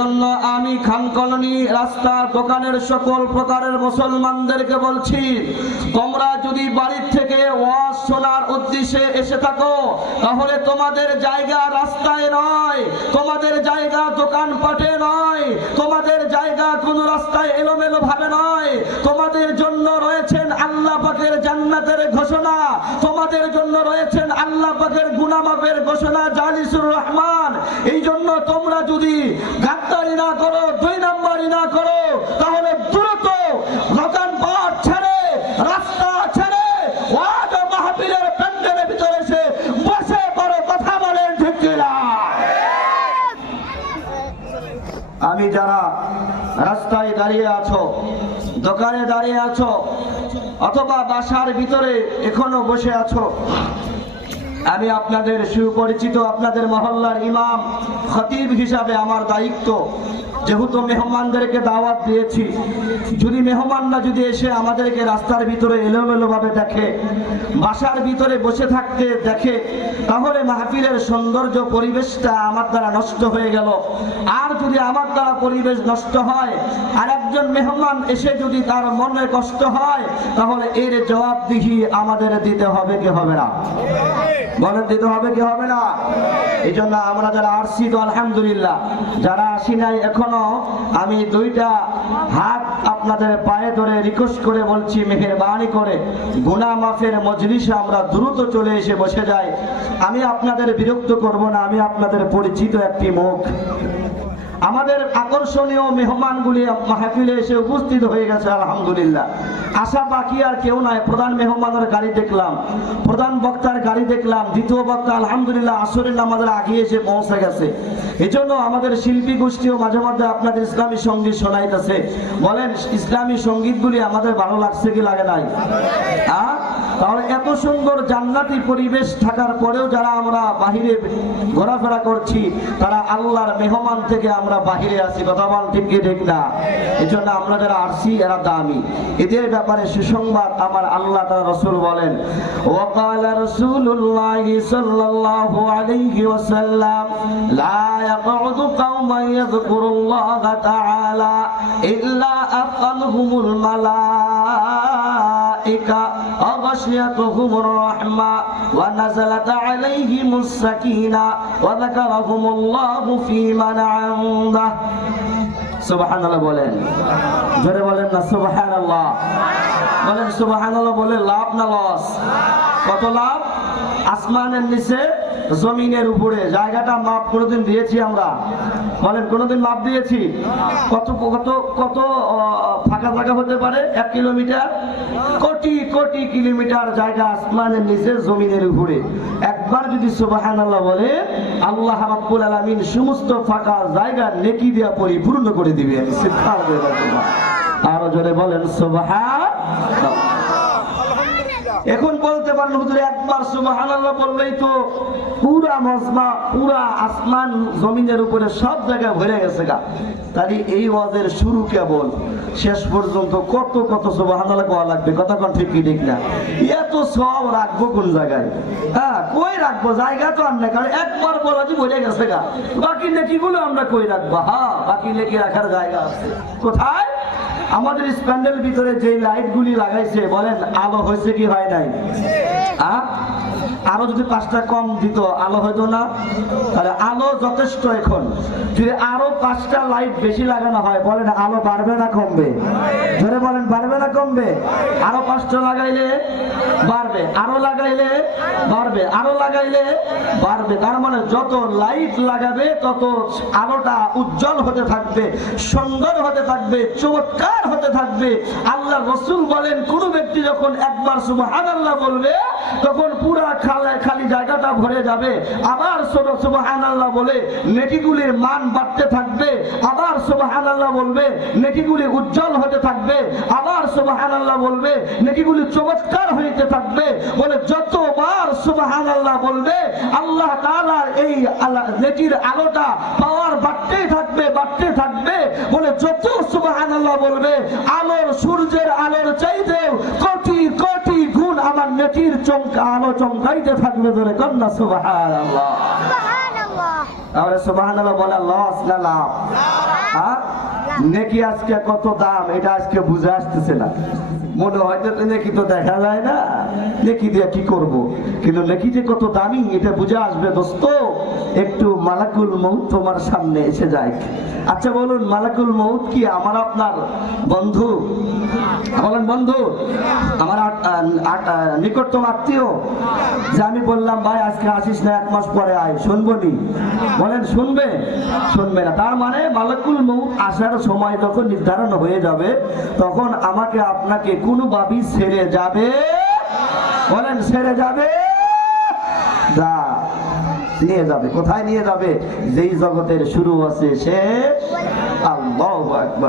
জন্য আমি খান কলোনি রাস্তা দোকানের সকল প্রকারের মুসলমানদেরকে বলছি, তোমরা যদি বাড়ির থেকে ওয়াজ শোনার উদ্দেশ্যে এসে থাকো, তাহলে তোমাদের জায়গা রাস্তায় নয়, তোমাদের জায়গা দোকানপাটে নয়, তোমাদের জায়গা কোন রাস্তায় এলোমেলো ভাবে নয়। তোমাদের জন্য রয়েছেন আল্লাহ পাকের জান্নাতের ঘোষণা, তোমাদের জন্য রয়েছেন আল্লাহ পাকের গুনামাপের ঘোষণা, জালিসুর রহমান। এই জন্য তোমরা যদি গাদ্দারি না করো, দুই নাম্বারি না করো, তাহলে দ্রুত দোকান পাট ছেড়ে, রাস্তা ছেড়ে, ওয়াজ ও মাহফিলের প্যান্ডেলের ভিতরে এসে বসে বড় কথা বলেন ঠিক আমি যারা রাস্তায় দাঁড়িয়ে আছো, দোকানে দাঁড়িয়ে আছো, অথবা বাসার ভিতরে এখনও বসে আছো আমি আপনাদের সুপরিচিত আপনাদের মহল্লার ইমাম খতিব হিসাবে আমার দায়িত্ব। যেহেতু মেহমানদেরকে দাওয়াত দিয়েছি, যদি মেহমানরা যদি এসে আমাদেরকে রাস্তার ভিতরে এলোমেলো ভাবে দেখে, বাসার ভিতরে বসে থাকতে দেখে, তাহলে মাহফিলের সৌন্দর্য পরিবেশটা আমার দ্বারা নষ্ট হয়ে গেল। আর যদি আমার দ্বারা পরিবেশ নষ্ট হয়, আর একজন মেহমান এসে যদি তার মনে কষ্ট হয়, তাহলে এর জবাবদিহি আমাদের দিতে হবে কি হবে না? বলেন, দিতে হবে কি হবে না? এই জন্য আমরা যারা আসছি তো আলহামদুলিল্লাহ, যারা আসি নাই, এখনও আমি দুইটা হাত আপনাদের পায়ে ধরে রিকোয়েস্ট করে বলছি, মেহেরবানি করে। গুনা মাফের মজলিসে আমরা দ্রুত চলে এসে বসে যাই। আমি আপনাদের বিরক্ত করব না, আমি আপনাদের পরিচিত একটি মুখ। আমাদের আকর্ষণীয় মেহমানগুলি মাহফিলে এসে উপস্থিত হয়ে গেছে, আলহামদুলিল্লাহ। আশা বাকি আর কেউ নাই, প্রধান মেহমানের গাড়ি দেখলাম, প্রধান বক্তার গাড়ি দেখলাম, দ্বিতীয় বক্তা, আলহামদুলিল্লাহ, আসরের নামাজের আগে এসে পৌঁছে গেছে। এজন্য আমাদের শিল্পী গোষ্ঠীও মাঝে মধ্যে আপনাদের ইসলামী সংগীত শোনাইতেছে। বলেন, ইসলামী সঙ্গীতগুলি আমাদের ভালো লাগছে কি লাগে নাই? তাহলে এত সুন্দর জান্নাতি পরিবেশ থাকার পরেও যারা আমরা বাহিরে ঘোরাফেরা করছি, তারা আল্লাহর মেহমান থেকে আমরা বাহিরে আছি কথা বল ঠিক কি ঠিক না এই জন্য আমরা যারা আসছি এরা দামি এদের ব্যাপারে সুসংবাদ আমার আল্লাহ তারা রসুল বলেন ওয়াকাল রসুল্লাহ সাল্লাল্লাহু আলাইহি ওয়াসাল্লাম লা ইয়াকউদু কওমান ইয়াযকুরুল্লাহ তাআলা ইল্লা আফালহুমুল মালাইকা وغشيتهم الرحمة ونزلت عليهم السكينة وذكرهم الله في من বান্দা। সুবাহান আল্লাহ বলেন। জোরে বলেন না সুবাহান আল্লাহ বলেন সুবাহান আল্লাহ বলে লাভ না লস কত লাভ? আসমানের নিচে জমিনের উপরে জায়গাটা মাপ কোনোদিন দিয়েছি আমরা। বলেন, কোনোদিন মাপ দিয়েছি? কত কত কত ফাঁকা জায়গা হতে পারে? এক কিলোমিটার? কোটি কোটি কিলোমিটার জায়গা আসমানের নিচে জমিনের উপরে। একবার যদি সুবাহান বলে, আল্লাহ রাব্বুল আলামিন সমস্ত ফাঁকা জায়গা নেকি দিয়া পরিপূর্ণ করে দিবে। আরও জোরে বলেন সুবাহান এখন বলতে পারেন, হুজুর, একবার সুবহানাল্লাহ বললেই তো পুরা মজমা, পুরা আসমান জমিনের উপরে সব জায়গায় ভরে গেছে গা। তাহলে এই ওয়াজের শুরু কেবল? শেষ পর্যন্ত কত কত সুবহানাল্লাহ কোয়া লাগবে? কতক্ষণ ঠিক কি ঠিক না? এত সব রাখব কোন জায়গায়? হ্যাঁ কই রাখব? জায়গা তো আমরা কারণ একবার বলা যে ভরে গেছে গা। বাকি নেকিগুলো আমরা কই রাখব? হ্যাঁ বাকি নেকি রাখার জায়গা আছে। কোথায়? আমাদের স্প্যান্ডেল ভিতরে যে লাইটগুলি লাগাইছে, বলেন, আলো হয়েছে কি হয় নাই? আরও যদি পাঁচটা কম দিত, আলো হইতো না? তাহলে আলো যথেষ্ট এখন। যদি আরও পাঁচটা লাইট বেশি লাগানো হয়, বলেন, আলো বাড়বে না কমবে? ধরে বলেন, বাড়বে না কমবে? আরও পাঁচটা লাগাইলে বাড়বে, আরও লাগাইলে বাড়বে, আরও লাগাইলে বাড়বে। তার মানে যত লাইট লাগাবে, তত আলোটা উজ্জ্বল হতে থাকবে, সুন্দর হতে থাকবে, চমৎকার হতে থাকবে। আল্লাহ রসুল বলেন কোন ব্যক্তি যখন একবার শুভ আল্লাহ বলবে তখন পুরা খালা খালি জায়গাটা ভরে যাবে। আবার সুবহান আল্লাহ বলে নেকিগুলির মান বাড়তে থাকবে। আবার সুবহান আল্লাহ বলবে নেকিগুলি উজ্জ্বল হতে থাকবে। আবার সুবহান আল্লাহ বলবে নেকিগুলি চমৎকার হইতে থাকবে। বলে, যতবার সুবহান আল্লাহ বলবে, আল্লাহ তাআলার এই নেকির আলোটা পাওয়ার বাড়তেই থাকবে বাড়তে থাকবে। বলে, যত সুবহান আল্লাহ বলবে, আলোর সূর্যের আলোর চাইতেও আমার নেকির চমকা আলো চমকাইতে থাকবে ধরে কন্যা সুবাহ. তাহলে সুবাহ বলে লস না লাভ। হ্যাঁ? নেকি আজকে কত দাম? এটা আজকে বুঝে আসতেছে না। মনে হয় যে নেকি তো দেখা যায় না। নেকি দিয়ে কি করব? কিন্তু নেকি যে কত দামি, এটা বুঝে আসবে দোস্ত। একটু মালাকুল মৌত তোমার সামনে এসে যায়। আচ্ছা বলুন, মালাকুল মৌত কি আমার আপনার বন্ধু? বলেন, বন্ধু, আমার নিকটতম আত্মীয়? যে আমি বললাম, ভাই, আজকে আসিস না, এক মাস পরে আয়, শুনব নি। বলেন, শুনবে? শুনবে না। তার মানে মালাকুল মৌত আসার সময় যখন নির্ধারণ হয়ে যাবে, তখন আমাকে আপনাকে কোনোভাবেই ছেড়ে যাবে। বলেন, ছেড়ে যাবে? যা, নিয়ে যাবে, কোথায় নিয়ে যাবে? যেই জগতের শুরু আছে শেষ আল্লাহ